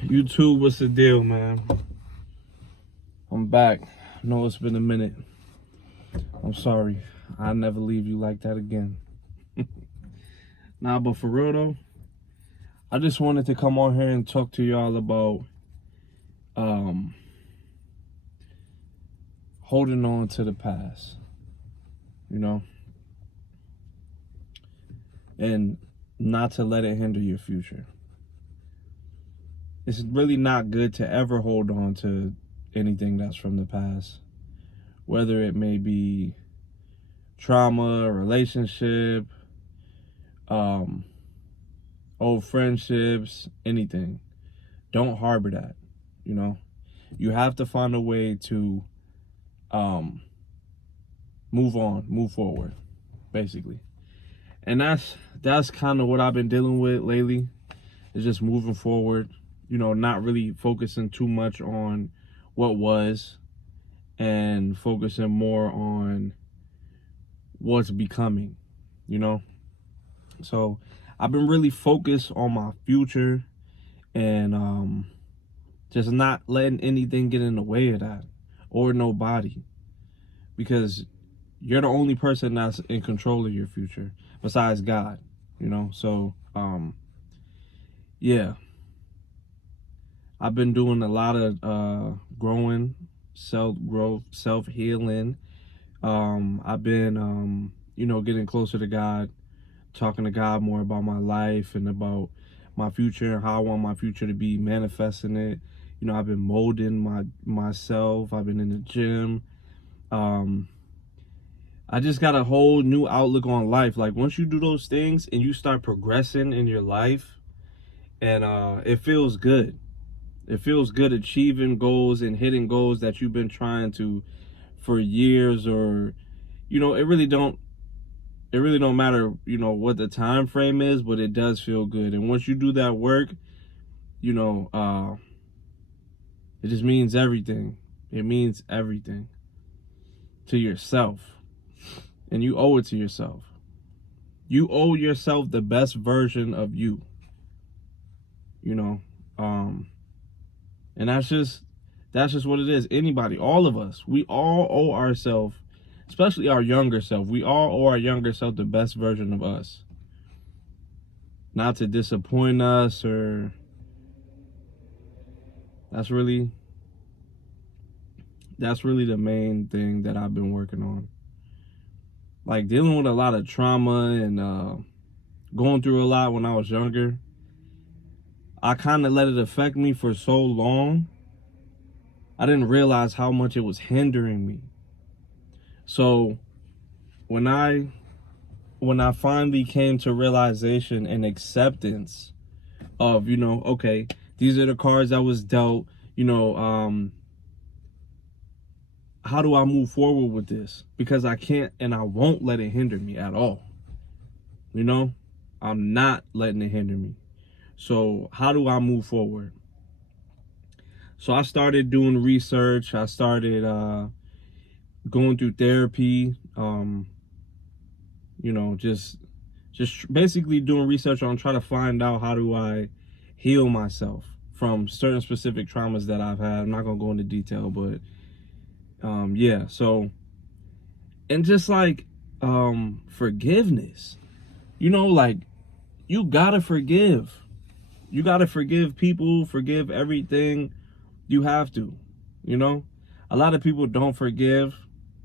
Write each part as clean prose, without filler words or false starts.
YouTube, what's the deal, man? I'm back. I know it's been a minute. I'm sorry. I'll never leave you like that again. Nah, but for real though, I just wanted to come on here and talk to y'all about holding on to the past, you know, and not to let it hinder your future. It's really not good to ever hold on to anything that's from the past, whether it may be trauma, a relationship, old friendships, anything. Don't harbor that, you know. You have to find a way to move on, move forward, basically. And that's kind of what I've been dealing with lately, is just moving forward, you know, not really focusing too much on what was and focusing more on what's becoming, you know. So I've been really focused on my future and just not letting anything get in the way of that, or nobody, because you're the only person that's in control of your future besides God, you know. So yeah, I've been doing a lot of growing, self-growth, self-healing. I've been you know, getting closer to God, talking to God more about my life and about my future and how I want my future to be, manifesting it. You know, I've been molding myself. I've been in the gym. I just got a whole new outlook on life. Like, once you do those things and you start progressing in your life, and it feels good. It feels good achieving goals and hitting goals that you've been trying to for years, or, you know, it really don't matter, you know, what the time frame is, but it does feel good. And once you do that work, you know, it just means everything. It means everything to yourself. And you owe it to yourself. You owe yourself the best version of you. You know, and that's just what it is. Anybody, all of us, we all owe ourselves, especially our younger self. We all owe our younger self the best version of us. Not to disappoint us, or that's really the main thing that I've been working on. Like, dealing with a lot of trauma and going through a lot when I was younger. I kind of let it affect me for so long, I didn't realize how much it was hindering me. So when I finally came to realization and acceptance of, you know, okay, these are the cards that was dealt, you know, how do I move forward with this? Because I can't and I won't let it hinder me at all. You know, I'm not letting it hinder me. So how do I move forward? So I started doing research. I started going through therapy. You know, just basically doing research on trying to find out how do I heal myself from certain specific traumas that I've had. I'm not gonna go into detail, but yeah. So, and just like forgiveness, you know, like, you gotta forgive. You gotta forgive people, forgive everything. You have to, you know. A lot of people don't forgive,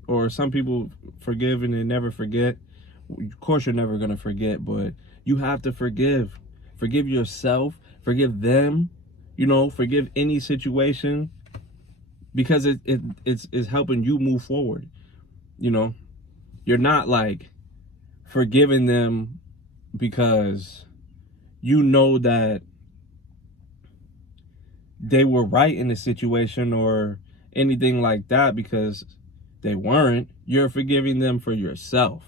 or some people forgive and they never forget. Of course, you're never gonna forget, but you have to forgive. Forgive yourself, forgive them, you know, forgive any situation, because it's helping you move forward. You know, you're not like forgiving them because you know that they were right in the situation or anything like that, because they weren't. You're forgiving them for yourself.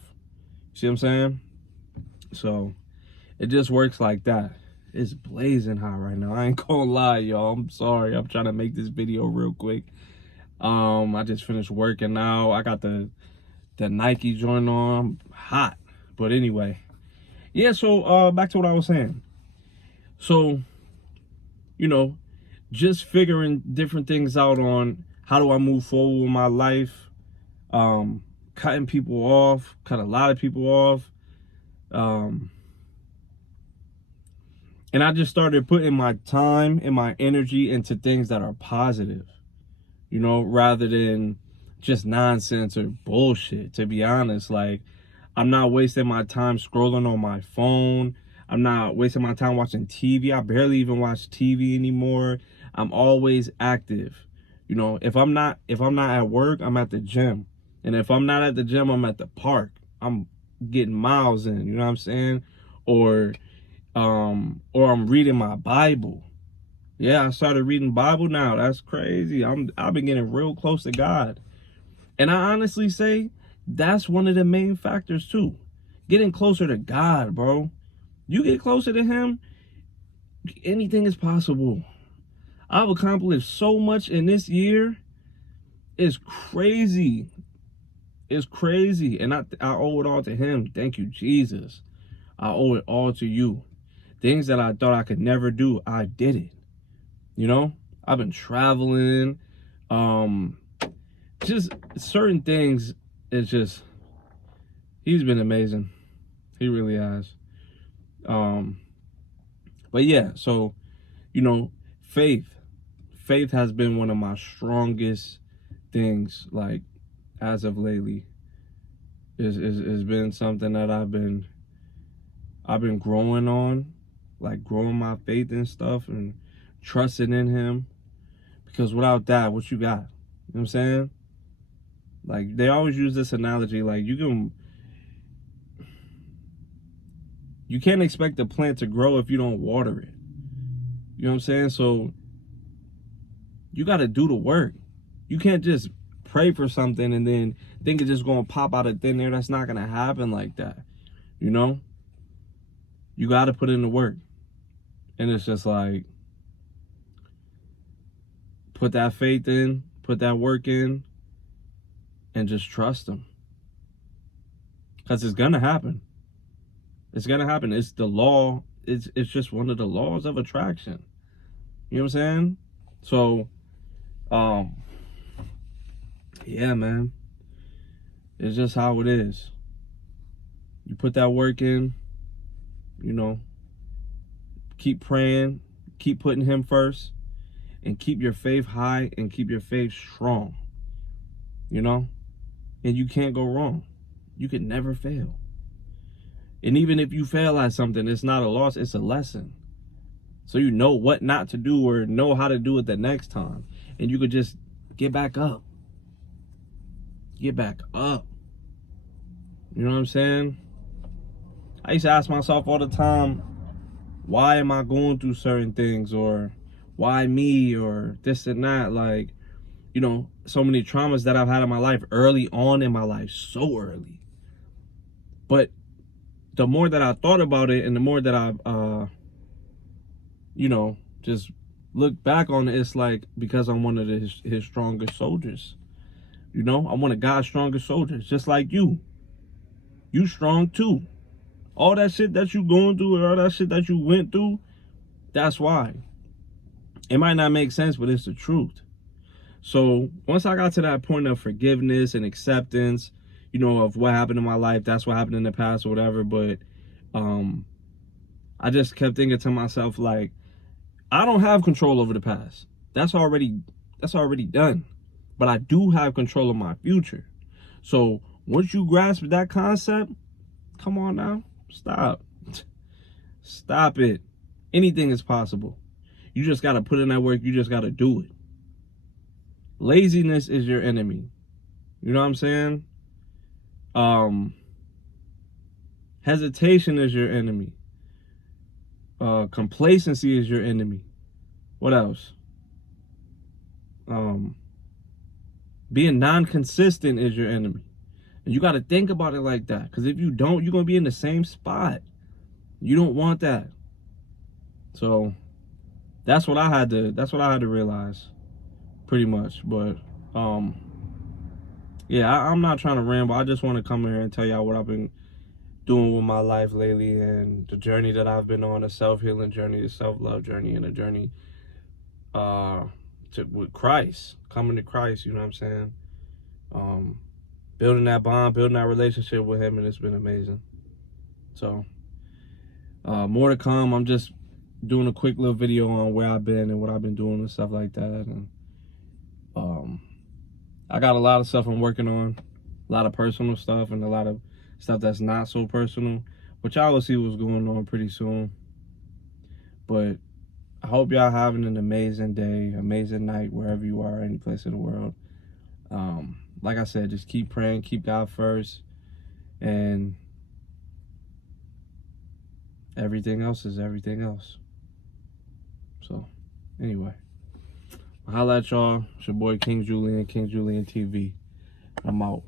See what I'm saying? So it just works like that. It's blazing hot right now. I ain't gonna lie, y'all. I'm sorry. I'm trying to make this video real quick. I just finished working now. I got the Nike joint on. I'm hot. But anyway. Yeah, so back to what I was saying. So, you know, just figuring different things out on how do I move forward with my life, cutting people off, cut a lot of people off. And I just started putting my time and my energy into things that are positive, rather than just nonsense or bullshit, to be honest. Like, I'm not wasting my time scrolling on my phone. I'm not wasting my time watching TV. I barely even watch TV anymore. I'm always active. If I'm not at work, I'm at the gym. And if I'm not at the gym, I'm at the park. I'm getting miles in, you know what I'm saying? Or I'm reading my Bible. Yeah, I started reading Bible now. That's crazy. I've been getting real close to God. And I honestly say that's one of the main factors too. Getting closer to God, bro. You get closer to him, anything is possible. I've accomplished so much in this year. It's crazy. It's crazy. And I owe it all to him. Thank you, Jesus. I owe it all to you. Things that I thought I could never do, I did it. I've been traveling. Just certain things, it's just, he's been amazing. He really has. But yeah, so, faith has been one of my strongest things, like, as of lately. It's been something that I've been growing on, like growing my faith and stuff and trusting in him. Because without that, what you got? You know what I'm saying? Like, they always use this analogy, like, you can't expect a plant to grow if you don't water it. You know what I'm saying? So you got to do the work. You can't just pray for something and then think it's just going to pop out of thin air. That's not going to happen like that. You got to put in the work. And it's just like, put that faith in, put that work in, and just trust him. Because it's going to happen. It's going to happen. It's the law. It's just one of the laws of attraction. You know what I'm saying? So, yeah, man. It's just how it is. You put that work in, keep praying, keep putting him first, and keep your faith high and keep your faith strong. And you can't go wrong. You can never fail. And even if you fail at something, it's not a loss, it's a lesson. So you know what not to do or know how to do it the next time. And you could just get back up. Get back up. You know what I'm saying? I used to ask myself all the time, why am I going through certain things? Or why me? Or this and that. Like, so many traumas that I've had in my life early on in my life. So early. But the more that I thought about it and the more that I've, just look back on it, it's like, because I'm one of his strongest soldiers. I'm one of God's strongest soldiers, just like you. You strong too. All that shit that you going through and all that shit that you went through, that's why. It might not make sense, but it's the truth. So once I got to that point of forgiveness and acceptance, of what happened in my life, that's what happened in the past or whatever. But I just kept thinking to myself, like, I don't have control over the past. That's already done. But I do have control of my future. So once you grasp that concept, come on now, stop. Stop it. Anything is possible. You just got to put in that work. You just got to do it. Laziness is your enemy. You know what I'm saying? Hesitation is your enemy. Complacency is your enemy. What else? Being non-consistent is your enemy. And you got to think about it like that. Because if you don't, you're going to be in the same spot. You don't want that. So that's what I had to realize, pretty much. But yeah, I'm not trying to ramble. I just want to come here and tell y'all what I've been doing with my life lately and the journey that I've been on, a self-healing journey, a self-love journey, and a journey with Christ, coming to Christ, you know what I'm saying? Building that bond, building that relationship with him, and it's been amazing. So, more to come. I'm just doing a quick little video on where I've been and what I've been doing and stuff like that. And I got a lot of stuff I'm working on, a lot of personal stuff and a lot of stuff that's not so personal, but y'all will see what's going on pretty soon. But I hope y'all having an amazing day, amazing night, wherever you are, any place in the world. Like I said, just keep praying, keep God first, and everything else is everything else. So, anyway, I'll holla at y'all. It's your boy King Julian, King Julian TV. I'm out.